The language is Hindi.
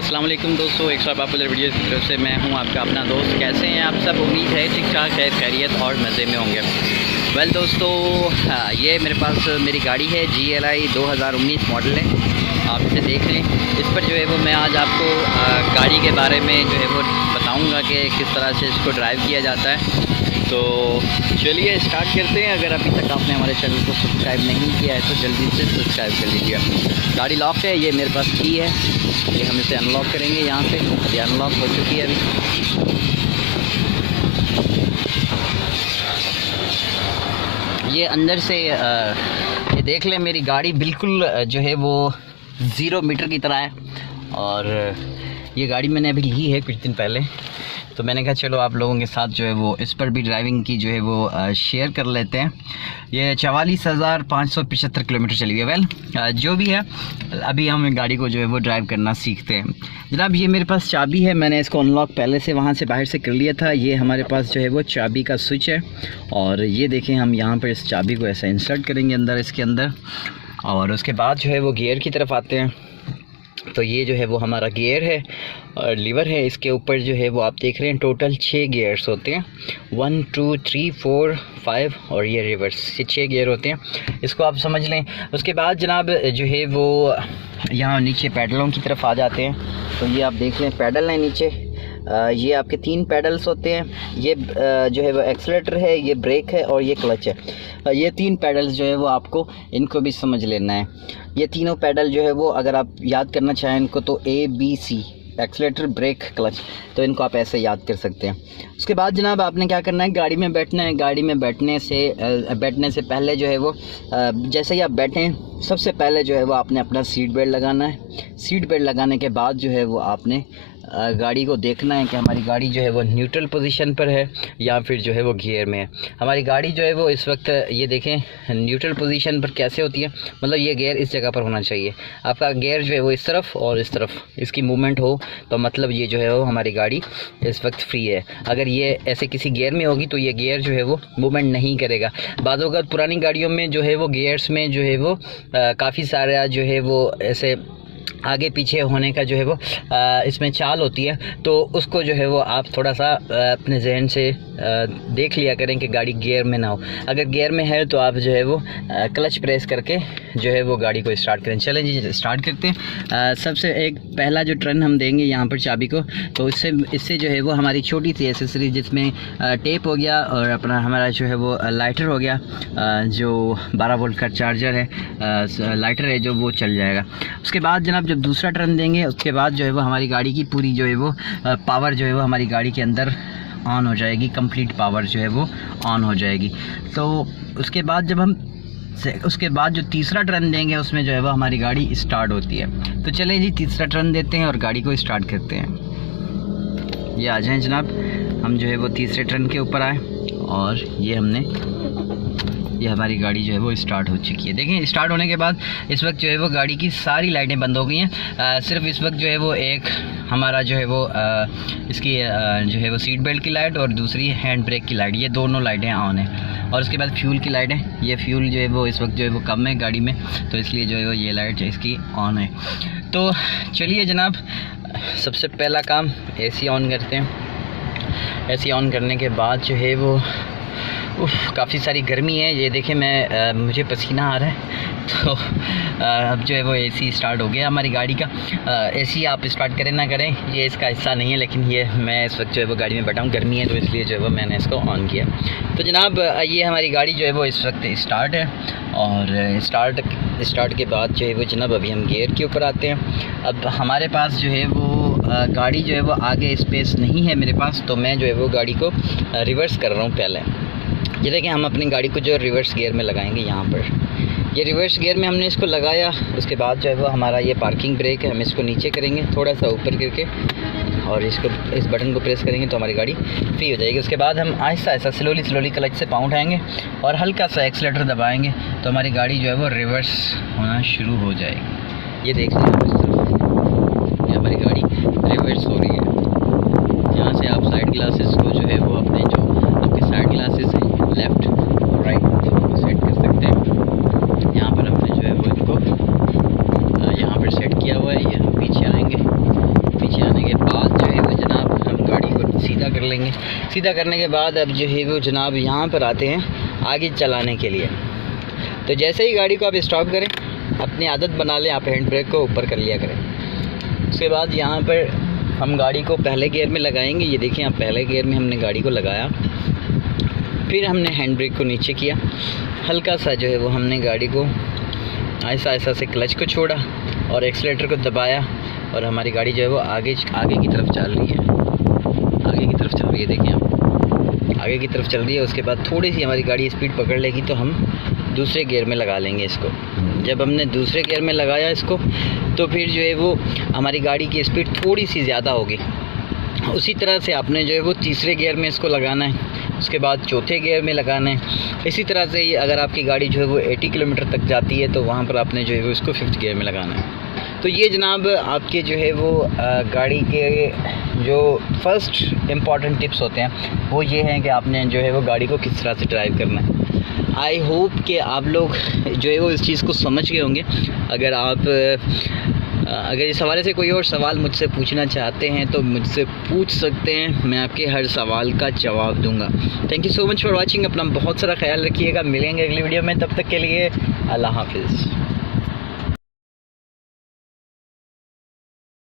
अस्सलाम वालेकुम दोस्तों, एक्स्ट्रा पॉपुलर वीडियोस की तरफ से मैं हूं आपका अपना दोस्त। कैसे हैं आप सब? उम्मीद है ठीक ठाक है, खैरियत और मज़े में होंगे। वेल दोस्तों, ये मेरे पास मेरी गाड़ी है GLI 2019 मॉडल है। आप इसे देख लें। इस पर जो है वो मैं आज आपको गाड़ी के बारे में जो है वो बताऊंगा कि किस तरह से इसको ड्राइव किया जाता है। तो चलिए स्टार्ट करते हैं। अगर अभी तक आपने हमारे चैनल को सब्सक्राइब नहीं किया है तो जल्दी से सब्सक्राइब कर लीजिए। गाड़ी लॉक है, ये मेरे पास की है, ये हम इसे अनलॉक करेंगे यहाँ से। ये अनलॉक हो चुकी है अभी। ये अंदर से ये देख लें, मेरी गाड़ी बिल्कुल जो है वो 0 मीटर की तरह है। और ये गाड़ी मैंने अभी ली है कुछ दिन पहले, तो मैंने कहा चलो आप लोगों के साथ जो है वो इस पर भी ड्राइविंग की जो है वो शेयर कर लेते हैं। ये 44,575 किलोमीटर चली है। वेल जो भी है, अभी हम गाड़ी को जो है वो ड्राइव करना सीखते हैं। जनाब ये मेरे पास चाबी है, मैंने इसको अनलॉक पहले से वहाँ से बाहर से कर लिया था। ये हमारे पास जो है वो चाबी का स्विच है, और ये देखें हम यहाँ पर इस चाबी को ऐसा इंसर्ट करेंगे अंदर इसके अंदर। और उसके बाद जो है वो गियर की तरफ आते हैं। तो ये जो है वो हमारा गियर है और लीवर है। इसके ऊपर जो है वो आप देख रहे हैं टोटल 6 गियर्स होते हैं, 1 2 3 4 5 और ये रिवर्स, ये 6 गियर होते हैं। इसको आप समझ लें। उसके बाद जनाब जो है वो यहाँ नीचे पैडलों की तरफ आ जाते हैं। तो ये आप देख लें पैडल हैं नीचे। ये आपके 3 पैडल्स होते हैं। ये जो है वो एक्सीलरेटर है, ये ब्रेक है और ये क्लच है। ये 3 पैडल्स जो है वो आपको इनको भी समझ लेना है। ये तीनों पैडल जो है वो अगर आप याद करना चाहें इनको तो ABC, एक्सीलरेटर, ब्रेक, क्लच, तो इनको आप ऐसे याद कर सकते हैं। उसके बाद जनाब आपने क्या करना है, गाड़ी में बैठना है। गाड़ी में बैठने से पहले जो है वो जैसे ही आप बैठें सबसे पहले जो है वो आपने अपना सीट बेल्ट लगाना है। सीट बेल्ट लगाने के बाद जो है वो आपने गाड़ी को देखना है कि हमारी गाड़ी जो है वो न्यूट्रल पोजीशन पर है या फिर जो है वो गियर में है। हमारी गाड़ी जो है वो इस वक्त ये देखें न्यूट्रल पोजीशन पर कैसे होती है, मतलब ये गियर इस जगह पर होना चाहिए। आपका गियर जो है वो इस तरफ और इस तरफ इसकी मूवमेंट हो तो मतलब ये जो है वो हमारी गाड़ी इस वक्त फ्री है। अगर ये ऐसे किसी गियर में होगी तो ये गियर जो है वो मूवमेंट नहीं करेगा। बाज़ औक़ात पुरानी गाड़ियों में जो है वो गियर्स में जो है वो काफ़ी सारा जो है वो ऐसे आगे पीछे होने का जो है वो इसमें चाल होती है। तो उसको जो है वो आप थोड़ा सा अपने जहन से देख लिया करें कि गाड़ी गियर में ना हो। अगर गियर में है तो आप जो है वो क्लच प्रेस करके जो है वो गाड़ी को स्टार्ट करें। चलें जी स्टार्ट करते हैं। सबसे एक पहला जो टर्न हम देंगे यहाँ पर चाबी को, तो इससे जो है वो हमारी छोटी सी एसेसरी जिसमें टेप हो गया और अपना हमारा जो है वो लाइटर हो गया, जो 12 वोल्ट का चार्जर है, लाइटर है जो, वो चल जाएगा। उसके बाद जनाब जब दूसरा टर्न देंगे उसके बाद जो है वो हमारी गाड़ी की पूरी जो है वो पावर जो है वो हमारी गाड़ी के अंदर ऑन हो जाएगी। कंप्लीट पावर जो है वो ऑन हो जाएगी। तो उसके बाद जो तीसरा टर्न देंगे उसमें जो है वो हमारी गाड़ी स्टार्ट होती है। तो चलें जी तीसरा टर्न देते हैं और गाड़ी को स्टार्ट करते हैं। ये आ जाएं जनाब, हम जो है वो तीसरे टर्न के ऊपर आए और ये हमारी गाड़ी जो है वो स्टार्ट हो चुकी है। देखें स्टार्ट होने के बाद इस वक्त जो है वो गाड़ी की सारी लाइटें बंद हो गई हैं। सिर्फ इस वक्त जो है वो एक हमारा जो है वो इसकी जो है वो सीट बेल्ट की लाइट और दूसरी हैंड ब्रेक की लाइट, ये दोनों लाइटें ऑन है। और उसके बाद फ्यूल की लाइट है। ये फ्यूल जो है वो इस वक्त जो है वो कम है गाड़ी में, तो इसलिए जो है वो ये लाइट इसकी ऑन है। तो चलिए जनाब सबसे पहला काम AC ऑन करते हैं। AC ऑन करने के बाद जो है वो काफ़ी सारी गर्मी है। ये देखें मुझे पसीना आ रहा है। तो अब जो है वो AC स्टार्ट हो गया हमारी गाड़ी का। AC आप स्टार्ट करें ना करें ये इसका हिस्सा नहीं है, लेकिन ये मैं इस वक्त जो है वो गाड़ी में बैठा हूँ, गर्मी है तो इसलिए जो है वो मैंने इसको ऑन किया। तो जनाब ये हमारी गाड़ी जो है वो इस वक्त स्टार्ट है। और स्टार्ट के बाद जो है वो जनाब अभी हम गियर के ऊपर आते हैं। अब हमारे पास जो है वो गाड़ी जो है वो आगे स्पेस नहीं है मेरे पास, तो मैं जो है वो गाड़ी को रिवर्स कर रहा हूँ पहले। ये देखिए हम अपनी गाड़ी को जो रिवर्स गियर में लगाएंगे यहाँ पर। ये रिवर्स गियर में हमने इसको लगाया। उसके बाद जो है वो हमारा ये पार्किंग ब्रेक है, हम इसको नीचे करेंगे थोड़ा सा ऊपर करके और इस बटन को प्रेस करेंगे तो हमारी गाड़ी फ्री हो जाएगी। उसके बाद हम आहिस्ता आहिस्ता स्लोली क्लच से पाँव उठाएँगे और हल्का सा एक्सीलरेटर दबाएँगे तो हमारी गाड़ी जो है वो रिवर्स होना शुरू हो जाएगी। ये देख लीजिए ये हमारी गाड़ी रिवर्स हो रही है। यहाँ से आप साइड ग्लासेस को जो है वो अपने जो आपके साइड ग्लासेस हैं लेफ़्ट और राइट को सेट कर सकते हैं। यहाँ पर हमने जो है वो इनको यहाँ पर सेट किया हुआ है। ये हम पीछे आएंगे सीधा करने के बाद अब जो है वो जनाब यहाँ पर आते हैं आगे चलाने के लिए। तो जैसे ही गाड़ी को आप स्टॉप करें, अपनी आदत बना लें, आप हैंड ब्रेक को ऊपर कर लिया करें। उसके बाद यहाँ पर हम गाड़ी को पहले गियर में लगाएंगे। ये देखें, आप पहले गियर में हमने गाड़ी को लगाया, फिर हमने हैंड ब्रेक को नीचे किया, हल्का सा जो है वो हमने गाड़ी को ऐसा ऐसा से क्लच को छोड़ा और एक्सीलेटर को दबाया, और हमारी गाड़ी जो है वो आगे की तरफ चल रही है, आगे की तरफ चल रही है। देखें आप, आगे की तरफ चल रही है। उसके बाद थोड़ी सी हमारी गाड़ी स्पीड पकड़ लेगी तो हम दूसरे गियर में लगा लेंगे इसको। जब हमने दूसरे गियर में लगाया इसको, तो फिर जो है वो हमारी गाड़ी की स्पीड थोड़ी सी ज़्यादा होगी। उसी तरह से आपने जो है वो तीसरे गियर में इसको लगाना है, उसके बाद चौथे गियर में लगाना है। इसी तरह से ही अगर आपकी गाड़ी जो है वो 80 किलोमीटर तक जाती है तो वहाँ पर आपने जो है वो इसको 5th गियर में लगाना है। तो ये जनाब आपके जो है वो गाड़ी के जो फर्स्ट इम्पॉर्टेंट टिप्स होते हैं वो ये हैं कि आपने जो है वो गाड़ी को किस तरह से ड्राइव करना है। आई होप कि आप लोग जो है वो इस चीज़ को समझ गए होंगे। अगर इस हवाले से कोई और सवाल मुझसे पूछना चाहते हैं तो मुझसे पूछ सकते हैं, मैं आपके हर सवाल का जवाब दूंगा। Thank you so much for watching. अपना बहुत सारा ख्याल रखिएगा। मिलेंगे अगली वीडियो में, तब तक के लिए अल्लाह हाफिज़।